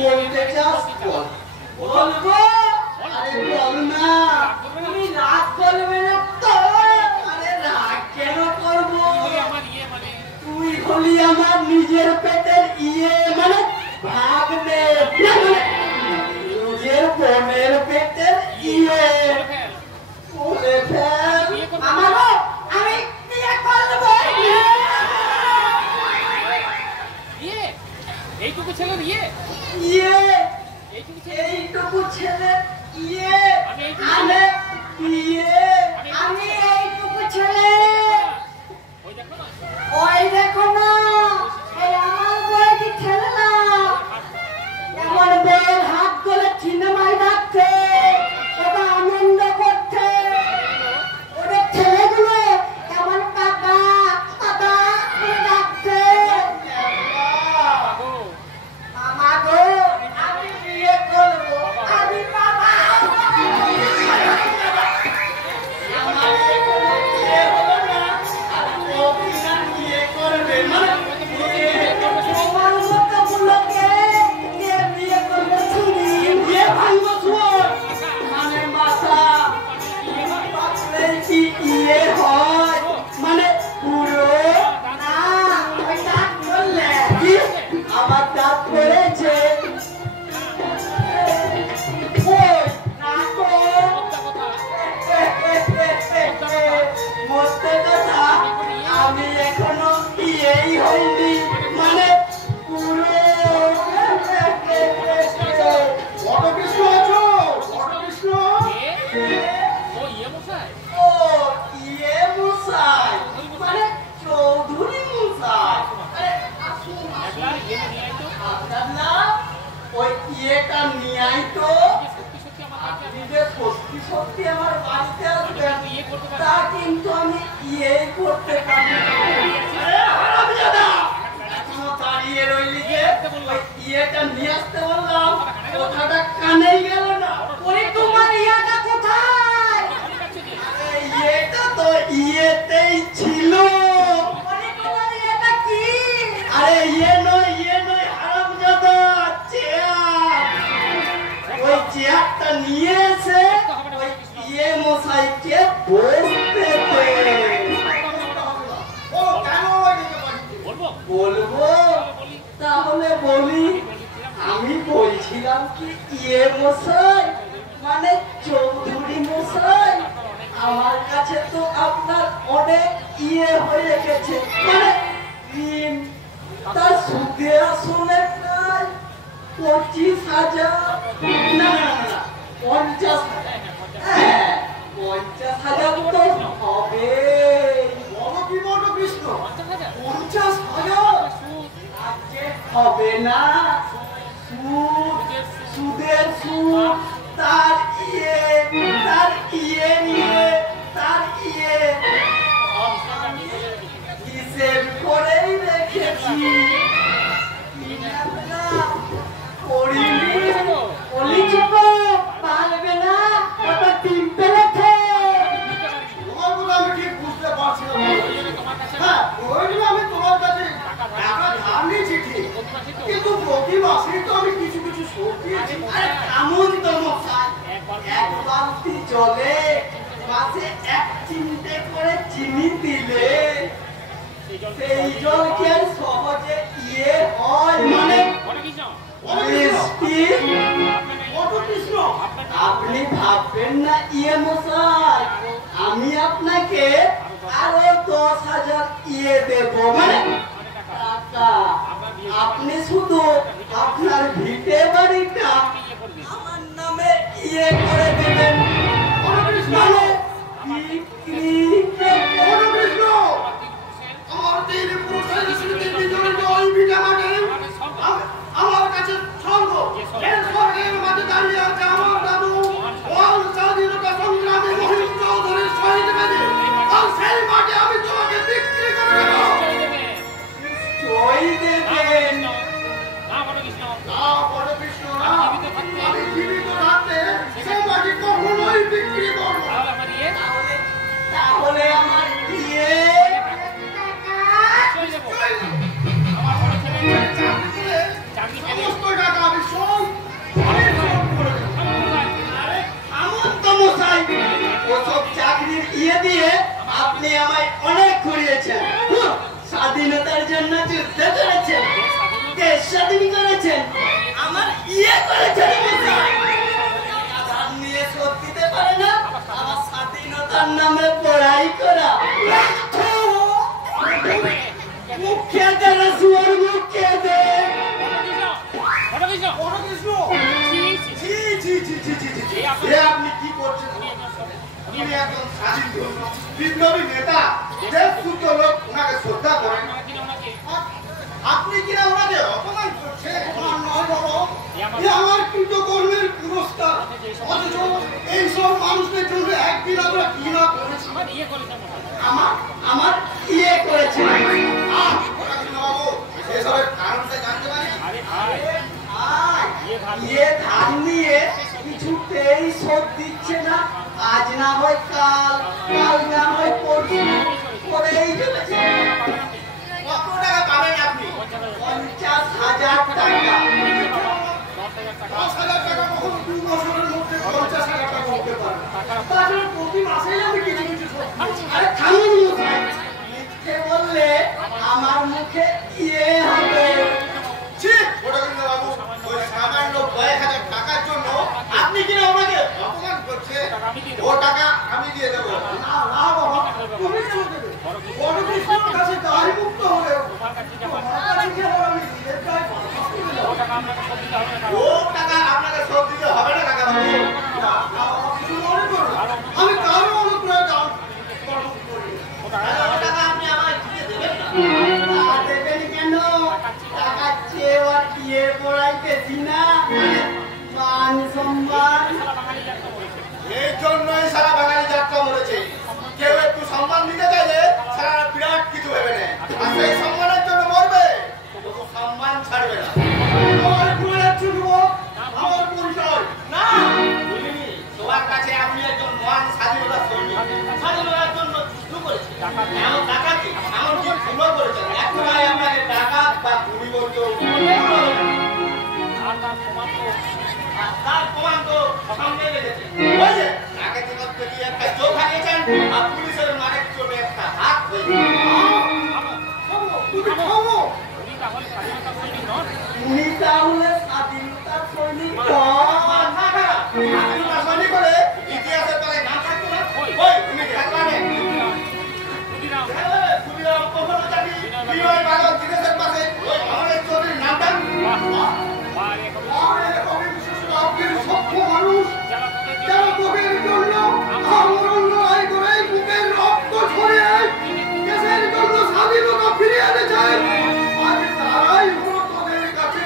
বলতে চাস বল। বলবো? আরে বল না। তুমি রাগ করবে না তো? আরে রাগ কেন করবো? তুই হলি আমার নিজের পেটের মানে ভাগ্নে, নিজের বোনের পেটের বলে ফেল। মামা গো, আমি বিয়ে করবো। এইটুকু ছেলের এইটুকু ছেলের আমি এইটুকু ছেলে। ওই দেখো না, এই আমার বয়সী ছেলে না, এমন বইয়ের হাত ধরে সিনেমায় ডাকছে, ওটা আনন্দ করছে। ওদের ছেলেগুলো এমন কাকা কাকা করে ডাকছে। মামা গো, আমি বিয়ে করবো। আমি বাবা আমার দাঁত পড়েছে। আমি এখনো বিয়েই হইনি, মানে পুরো বড়কৃষ্ণ আছো? বড়কৃষ্ণ ও ইয়ে মশাই, মানে চৌধুরী মশাই। আপনার নাম? ওই ইয়েটা নিয়ে আই তো। আপনি যে সত্যি সত্যি আমার বাড়িতে আসবেন, তা কিন্তু আমি ইয়ে করতে পারি না। এখনো দাঁড়িয়ে রইলি যে? ওই ইয়েটা নিয়ে আসতে বললাম, কথাটা কানেই গেল না। ওরে তোমার ইয়েটা কোথায়? আরে ইয়েটা তো ইয়েতেই ছিল। ওরে তোমার ইয়েটা কি? আরে ইয়ে নয় হারামজাদা, চেয়ার। ওই চেয়ারটা নিয়ে এসে ওই ইয়ে মশাইকে বসতে দে। ও কেন বলবো? তাহলে বলি। আমি বলছিলাম কি, ইয়ে মশাই মানে চৌধুরী মশাই, আমার কাছে তো আপনার অনেক ইয়ে হয়ে গেছে, মানে ঋণ। তা সুদে আসলে প্রায় 25,000, না 50,000। হ্যাঁ 50,000 তো হবে। বড় কি বড়কৃষ্ণ? 50,000 আজকে হবে না। সুদের সুদ, তার ইয়ে নিয়ে তার ইয়ে হিসেব করেই রেখেছি। পারবে না, ওটা টিম পেরেছে। তোমার কথা আমি ঠিক বুঝতে পারছি না। হ্যাঁ ওই জন্য আমি তোমার কাছে টাকা ধার নিয়েছি ঠিক, কিন্তু প্রতি মাসেই তো আমি কিছু কিছু শোধ দিয়েছি। আরে এমন তো মশাই, এক বালতি জলে মাসে 1 চিমটে করে চিনি দিলে সেই জল কি আর সহজে ইয়ে হয়? মানে বড়কৃষ্ণ আপনি ভাববেন না ইয়ে মশাই, আমি আপনাকে আরো 10,000 ইয়ে দেব, মানে টাকা। আপনি শুধু আপনার ভিটে বাড়িটা আমার নামে ইয়ে করে দেবেন। মানে বিক্রি। বড়কৃষ্ণ আমার দিন পুরুষের স্মৃতি বিজড়িত ওই ভিটা মাঠে আমার কাছে স্বর্গ, এই স্বর্গের মাঝে দাঁড়িয়ে আছে আমার দাদু ওয়াল স্বাধীনতা সংগ্রামী মহিম চৌধুরীর শহীদ বেদী। আর সেই মাঠে আমি তোমাকে বিক্রি করে দেবো। নিশ্চয়ই দেবেন। না বড়কৃষ্ণ না, আমি জীবিত থাকতে সেই মাটি কখনোই বিক্রি করবো না। তাহলে চাকরির ইয়ে দিয়ে আপনি আমায় অনেক ঘুরিয়েছেন। স্বাধীনতার জন্য যুদ্ধ করেছেন, দেশ স্বাধীন করেছেন, আমার ইয়ে করেছেন। ধার নিয়ে শোধ দিতে পারে না, আমার স্বাধীনতার নামে পড়াই করা। মুখে দেয় সুয়ার, মুখে দেয়। আপনি কি করছেন? উনি একজন স্বাধীন বিপ্লবী নেতা, দেশযুদ্ধ লোক, ওনাকে শ্রদ্ধা করেন। আপনি কিনা ওনাকে অপমান করছেন? আমার কৃতকর্মের পুরস্কার। অথচ এইসব মানুষদের জন্য একদিন আমরা কি না করেছি। আমার ইয়ে করেছে। বাবু, এসবের কারণটা জানতে পারি? ইয়ে ধার নিয়ে কিছুতেই শোধ দিচ্ছে না। আজ না হয় কাল, কাল না হয় পরশু, করেই চলেছে। কত টাকা পাবেন আপনি? 50,000 টাকা। 10,000 টাকা কখনো 2 বছরের মধ্যে 50,000 টাকা হতে পারে। তাহলে প্রতি মাসেই আমি কিছু কিছু শোধ দিচ্ছি। আরে থামুন মশাই, মিথ্যে বললে আমার মুখে ইয়ে হবে। ঠিক, ওটা বাবু, ওই সামান্য 1,000 টাকার জন্য আপনি কিনা ওনাকে অপমান করছেন। ও টাকা আমি দিয়ে দেবো। না না বাবা, তুমি কেন দেবে? বড় কৃষ্ণের কাছে দায় মুক্ত হলেও তোমার কাছে কি হবে? আমি দিয়ে যাই। ও টাকা আপনাকে শোধ দিতে হবে না কাকা বাবু। কিছু মনে করো না। আমি কারো অনুগ্রহে দাও করি। তাহলে ও টাকা আপনি আমায় দিয়ে দেবেন না? তা দেবেন কেন? টাকা চেয়ে আর ইয়ে পড়াইতেছি না। মান সম্মান। এই জন্যই সারা বাঙালি যাত্রা মরেছে। কেউ একটু সম্মান দিতে চাইলে সারা বিরাট কিছু ভেবে নেয়, আর সেই সম্মানের জন্য মরবে, তবু সম্মান ছাড়বে না। আমার গুণের যুব, আমার পরিচয় না বুঝিনি। তোমার কাছে আপনি একজন মহান স্বাধীনতা সৈনিক, স্বাধীনতার জন্য যুদ্ধ করেছেন, এমন ডাকাতি এমনকি খুনও করেছেন। একেবারে আপনাকে ডাকাত বা গুলি বলতো, তার প্রমাণ তো সামনে লেগেছে। ওই যে ডাকাতি করতে গিয়ে একটা চোখ হারিয়েছেন, আর পুলিশের মারের চোখে একটা হাত হয়েছে। তুমি তাহলে স্বাধীনতা সৈনিক নন। স্বাধীনতা সৈনিক বলে ইতিহাসের পাতায় নাম থাকতো না? ওই তুমি দেখলামে ক্ষুদিরাম কখনো জানি বিনয় বাদল দীনেশের পাশে ওই আমাদের চৌধুরীর নামটা। মানুষ যারা তোদের জন্য আন্দোলন লড়াই করে বুকের রক্ত ঝরিয়ে দেশের জন্য স্বাধীনতা ফিরিয়ে আনতে চায়, আজ তারাই হলো তোদের কাছে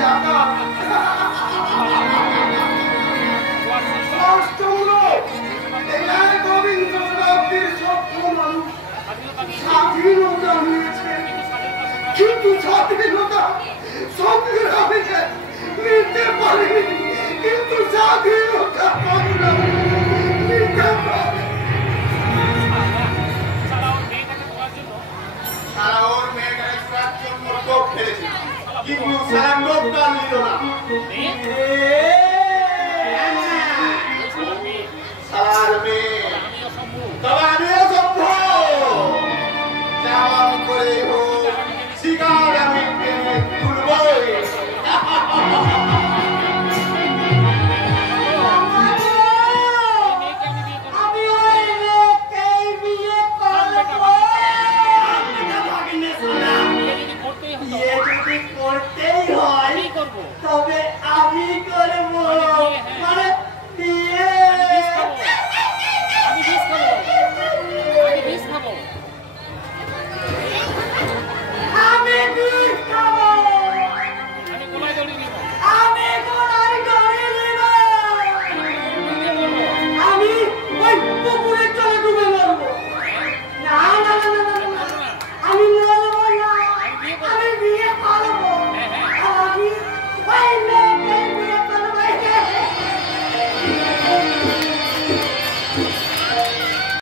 টাকা। সুভাষচন্দ্র এই গোবিন্দ শতাব্দীর সভ্য মানুষ স্বাধীনতা নিয়েছে, কিন্তু স্বাধীনতা সংগ্রামে নিতে পারেনি, কিন্তু স্বাধীনতা নিতে পারে।